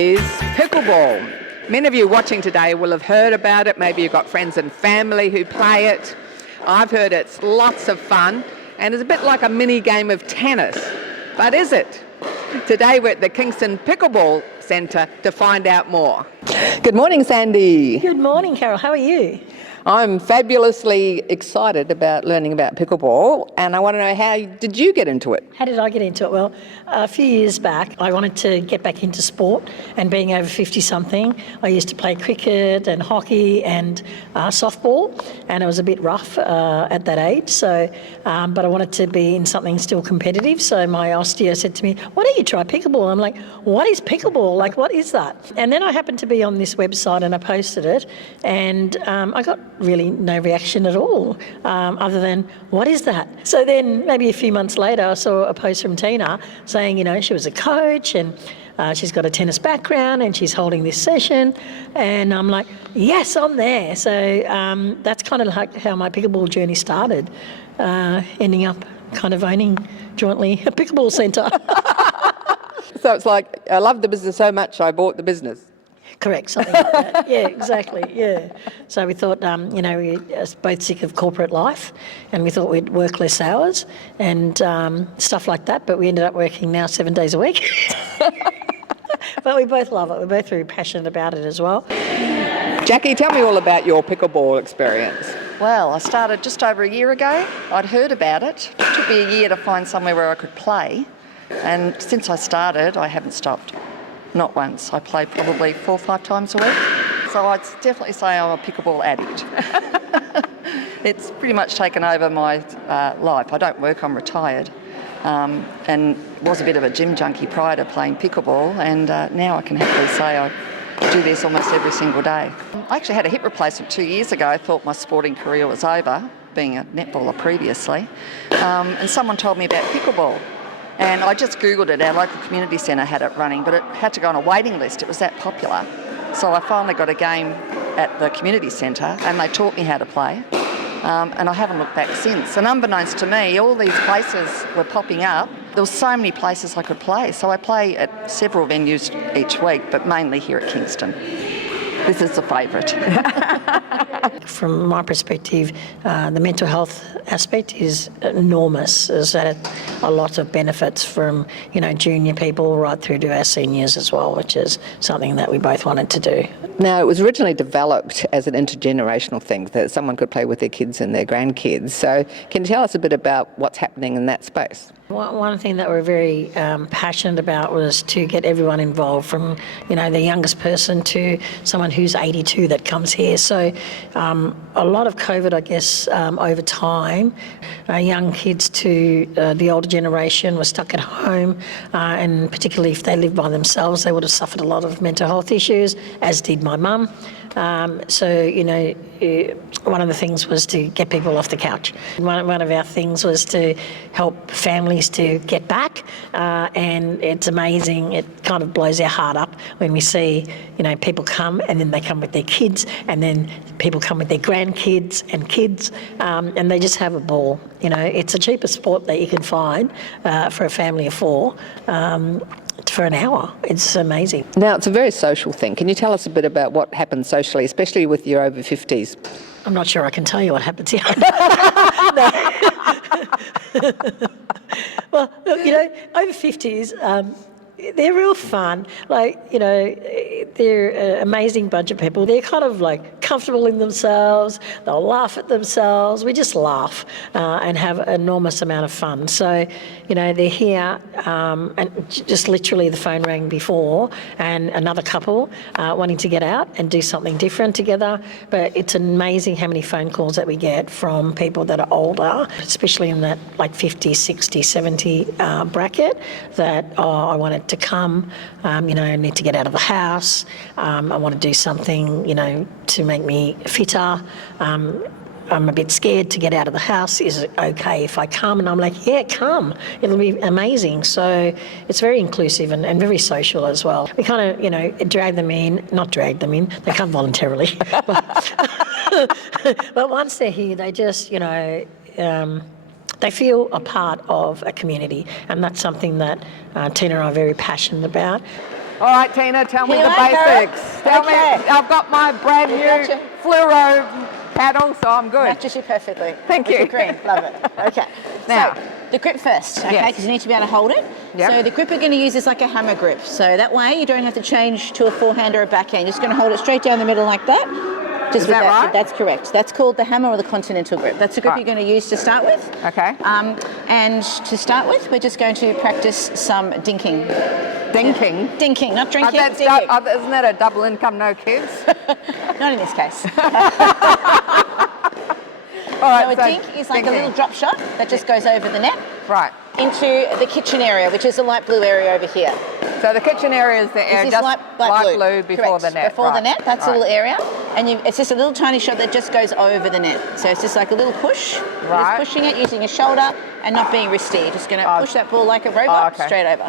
Is pickleball. Many of you watching today will have heard about it. Maybe you've got friends and family who play it. I've heard it's lots of fun and it's a bit like a mini game of tennis. But is it? Today we're at the Kingston Pickleball Centre to find out more. Good morning, Sandy. Good morning, Carol. How are you? I'm fabulously excited about learning about pickleball, and I want to know, how did you get into it? How did I get into it? Well, a few years back, I wanted to get back into sport, and being over 50-something, I used to play cricket and hockey and softball, and it was a bit rough at that age. So, but I wanted to be in something still competitive. So my osteo said to me, "Why don't you try pickleball?" I'm like, "What is pickleball? Like, what is that?" And then I happened to be on this website, and I posted it, and I got really no reaction at all, other than, "What is that?" So then maybe a few months later, I saw a post from Tina saying, she was a coach and she's got a tennis background and she's holding this session. And I'm like, yes, I'm there. So that's kind of like how my pickleball journey started, ending up kind of owning jointly a pickleball centre. So it's like, I love the business so much, I bought the business. Correct, something like that. Yeah, exactly, yeah. So we thought, we are both sick of corporate life, and we thought we'd work less hours and stuff like that, but we ended up working now 7 days a week. But we both love it. We're both very passionate about it as well. Jackie, tell me all about your pickleball experience. Well, I started just over a year ago. I'd heard about it. It took me a year to find somewhere where I could play, and since I started, I haven't stopped. Not once. I play probably 4 or 5 times a week. So I'd definitely say I'm a pickleball addict. It's pretty much taken over my life. I don't work, I'm retired. And was a bit of a gym junkie prior to playing pickleball, and now I can happily say I do this almost every single day. I actually had a hip replacement 2 years ago. I thought my sporting career was over, being a netballer previously. And someone told me about pickleball. And I just Googled it. Our local community centre had it running, but it had to go on a waiting list. It was that popular. So I finally got a game at the community centre and they taught me how to play. And I haven't looked back since. And unbeknownst to me, all these places were popping up. There were so many places I could play. So I play at several venues each week, but mainly here at Kingston. This is a favourite. From my perspective, the mental health aspect is enormous. There's a lot of benefits from, junior people right through to our seniors as well, which is something that we both wanted to do. Now, it was originally developed as an intergenerational thing, that someone could play with their kids and their grandkids. So can you tell us a bit about what's happening in that space? One thing that we're very passionate about was to get everyone involved, from the youngest person to someone who's 82 that comes here. So a lot of COVID, I guess, over time, young kids to the older generation were stuck at home, and particularly if they lived by themselves, they would have suffered a lot of mental health issues, as did my mum. One of the things was to get people off the couch. One of our things was to help families to get back, and it's amazing. It kind of blows our heart up when we see, people come and then they come with their kids, and then people come with their grandkids and kids, and they just have a ball. It's the cheapest sport that you can find for a family of 4. For an hour. It's amazing. Now, it's a very social thing. Can you tell us a bit about what happens socially, especially with your over 50s? I'm not sure I can tell you what happens here. Well, look, over 50s, they're real fun. They're an amazing bunch of people. They're kind of comfortable in themselves. They'll laugh at themselves. We just laugh and have an enormous amount of fun. So, they're here, and just literally the phone rang before, and another couple wanting to get out and do something different together. But it's amazing how many phone calls that we get from people that are older, especially in that 50, 60, 70 bracket, that, I wanted to come, I need to get out of the house, I want to do something, to make me fitter. I'm a bit scared to get out of the house. Is it okay if I come? And I'm like, yeah, come. It'll be amazing. So it's very inclusive and very social as well. We kind of, not drag them in, they come voluntarily. But once they're here, they just, they feel a part of a community, and that's something that Tina and I are very passionate about. All right, Tina, tell me Here the I go. basics. Tell me, Okay. I've got my brand new Gotcha. fluoro paddle, so I'm good. Matches you perfectly. Thank With you. the green, love it. Okay. Now. So, the grip first, okay, Yes. because you need to be able to hold it. Yep. So the grip we're going to use is like a hammer grip. So that way you don't have to change to a forehand or a backhand. You're just going to hold it straight down the middle like that. Just Is with that right? That's correct. That's called the hammer or the continental grip. That's the grip Right. you're going to use to start with. Okay. And to start with, we're just going to practice some dinking. Dinking? Dinking, not drinking, That's dinking. isn't that a double income, no kids? Not in this case. All right, So a dink is like a little drop shot that just goes over the net Right. into the kitchen area, which is the light blue area over here. So the kitchen area is the This area is just light blue before Correct. the net. Before the right. net, that's a Right. little area. And it's just a little tiny shot that just goes over the net. So it's just like a little push. You're Right. just pushing it using your shoulder and not being wristy. You're just going to push that ball like a robot okay. straight over.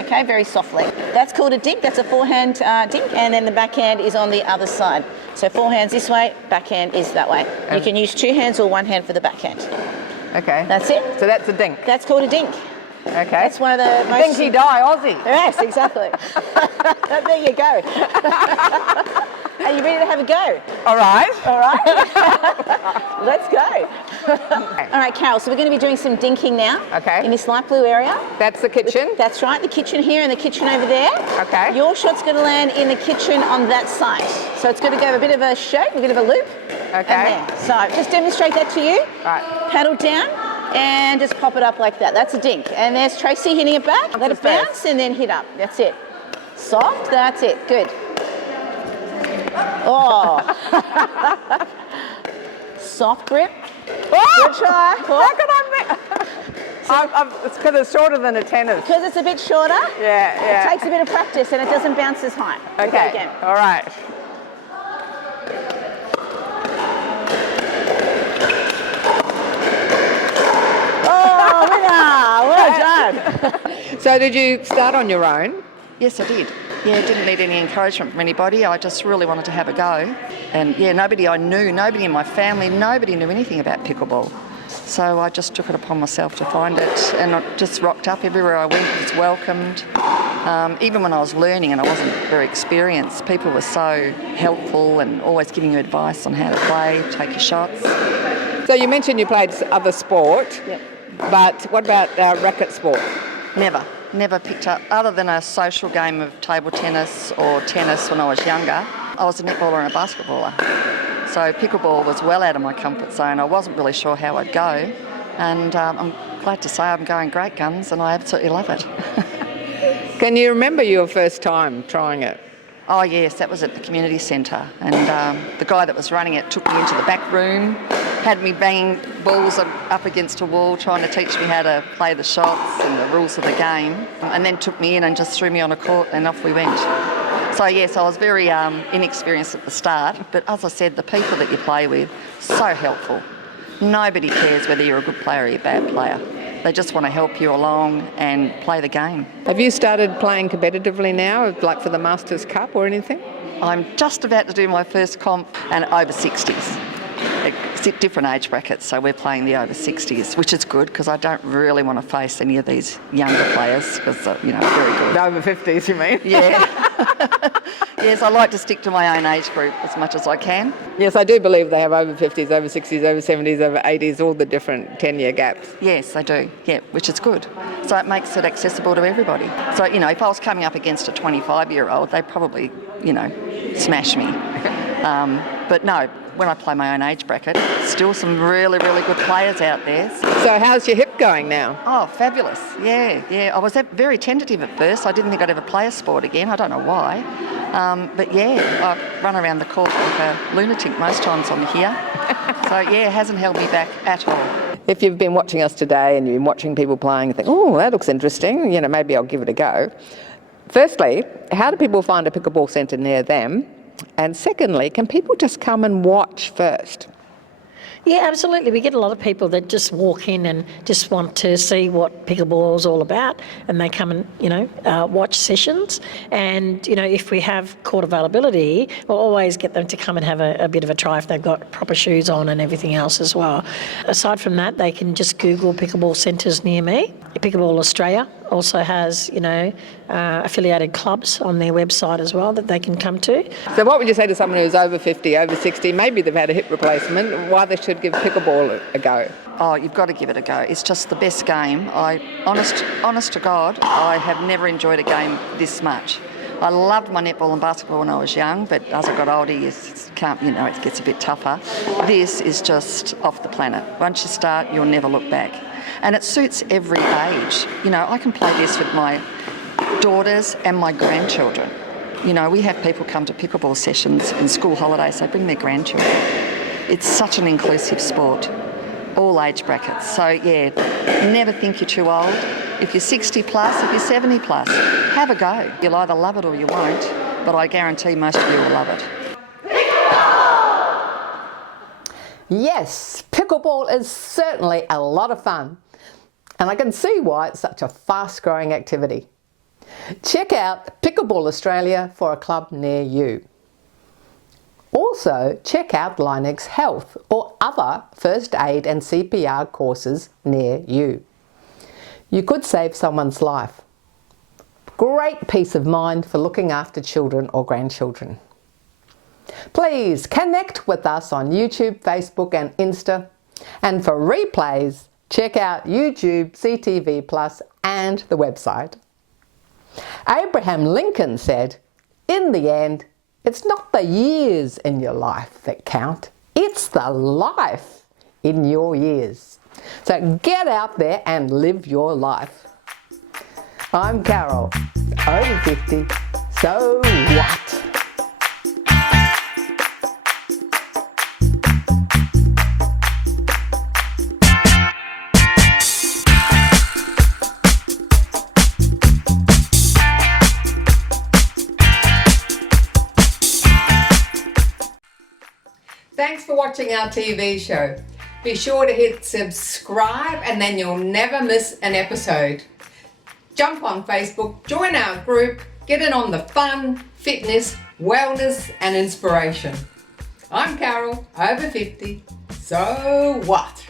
Okay, very softly. That's called a dink. That's a forehand dink. And then the backhand is on the other side. So forehand's this way, backhand is that way. You can use two hands or one hand for the backhand. Okay. That's it. So that's a dink. That's called a dink. Okay. That's one of the most... Dinky die Aussie. Yes, exactly. There you go. Are you ready to have a go? All right. All right. Let's go. All right, Carol, so we're going to be doing some dinking now. Okay. In this light blue area. That's the kitchen. That's right, the kitchen here and the kitchen over there. Okay. Your shot's going to land in the kitchen on that side. So it's going to go a bit of a shape, a bit of a loop. Okay. And there. So just demonstrate that to you. Right. Paddle down and just pop it up like that. That's a dink. And there's Tracy hitting it back. Let it bounce and then hit up. That's it. Soft, that's it. Good. Oh. Soft grip. Oh! Good try. How could I it's because it's shorter than a tennis. Because it's a bit shorter, Yeah. it takes a bit of practice and it doesn't bounce as high. Go Okay. again. All right. Oh, winner! Well done. So did you start on your own? Yes, I did. Yeah, didn't need any encouragement from anybody. I just really wanted to have a go. And yeah, nobody I knew, nobody in my family, nobody knew anything about pickleball. So I just took it upon myself to find it, and I just rocked up everywhere I went. Was welcomed. Even when I was learning and I wasn't very experienced, people were so helpful and always giving you advice on how to play, take your shots. So you mentioned you played other sport, Yep. but what about racket sport? Never picked up, other than a social game of table tennis or tennis when I was younger. I was a netballer and a basketballer. So pickleball was well out of my comfort zone. I wasn't really sure how I'd go. And I'm glad to say I'm going great guns and I absolutely love it. Can you remember your first time trying it? Oh yes, that was at the community centre, and the guy that was running it took me into the back room, had me banging balls up against a wall trying to teach me how to play the shots and the rules of the game, and then took me in and just threw me on a court and off we went. So yes, I was very inexperienced at the start, but as I said, the people that you play with, so helpful. Nobody cares whether you're a good player or you're a bad player. They just want to help you along and play the game. Have you started playing competitively now, like for the Masters Cup or anything? I'm just about to do my first comp, and over 60s. It's at different age brackets, so we're playing the over 60s, which is good because I don't really want to face any of these younger players because, very good. The over 50s, you mean? Yeah. Yes, I like to stick to my own age group as much as I can. Yes, I do believe they have over 50s, over 60s, over 70s, over 80s, all the different 10-year gaps. Yes, I do, yeah, which is good. So it makes it accessible to everybody. So, if I was coming up against a 25-year-old, they'd probably, smash me. But no, when I play my own age bracket, still some really, really good players out there. So how's your hip going now? Oh, fabulous. Yeah. I was very tentative at first. I didn't think I'd ever play a sport again. I don't know why. But yeah, I run around the court like a lunatic most times I'm here. So yeah, it hasn't held me back at all. If you've been watching us today and you've been watching people playing and think, oh, that looks interesting, maybe I'll give it a go. Firstly, how do people find a pickleball centre near them? And secondly, can people just come and watch first? Yeah, absolutely. We get a lot of people that just walk in and just want to see what pickleball is all about, and they come and, watch sessions. And, if we have court availability, we'll always get them to come and have a bit of a try if they've got proper shoes on and everything else as well. Aside from that, they can just Google pickleball centres near me. Pickleball Australia also has, affiliated clubs on their website as well that they can come to. So what would you say to someone who's over 50, over 60, maybe they've had a hip replacement, why they should give pickleball a go? Oh, you've got to give it a go. It's just the best game. Honest to God, I have never enjoyed a game this much. I loved my netball and basketball when I was young, but as I got older, it gets a bit tougher. This is just off the planet. Once you start, you'll never look back. And it suits every age. I can play this with my daughters and my grandchildren. We have people come to pickleball sessions in school holidays, they bring their grandchildren. It's such an inclusive sport, all age brackets. So yeah, never think you're too old. If you're 60 plus, if you're 70 plus, have a go. You'll either love it or you won't, but I guarantee most of you will love it. Yes, pickleball is certainly a lot of fun, and I can see why it's such a fast-growing activity. Check out Pickleball Australia for a club near you. Also, check out Linex Health or other first aid and CPR courses near you. You could save someone's life. Great peace of mind for looking after children or grandchildren. Please connect with us on YouTube, Facebook and Insta. And for replays, check out YouTube, CTV Plus and the website. Abraham Lincoln said, "In the end, it's not the years in your life that count, it's the life in your years." So get out there and live your life. I'm Carol, over 50, so what? Thanks for watching our TV show. Be sure to hit subscribe and then you'll never miss an episode. Jump on Facebook, join our group, get in on the fun, fitness, wellness and inspiration. I'm Carol, over 50, so what?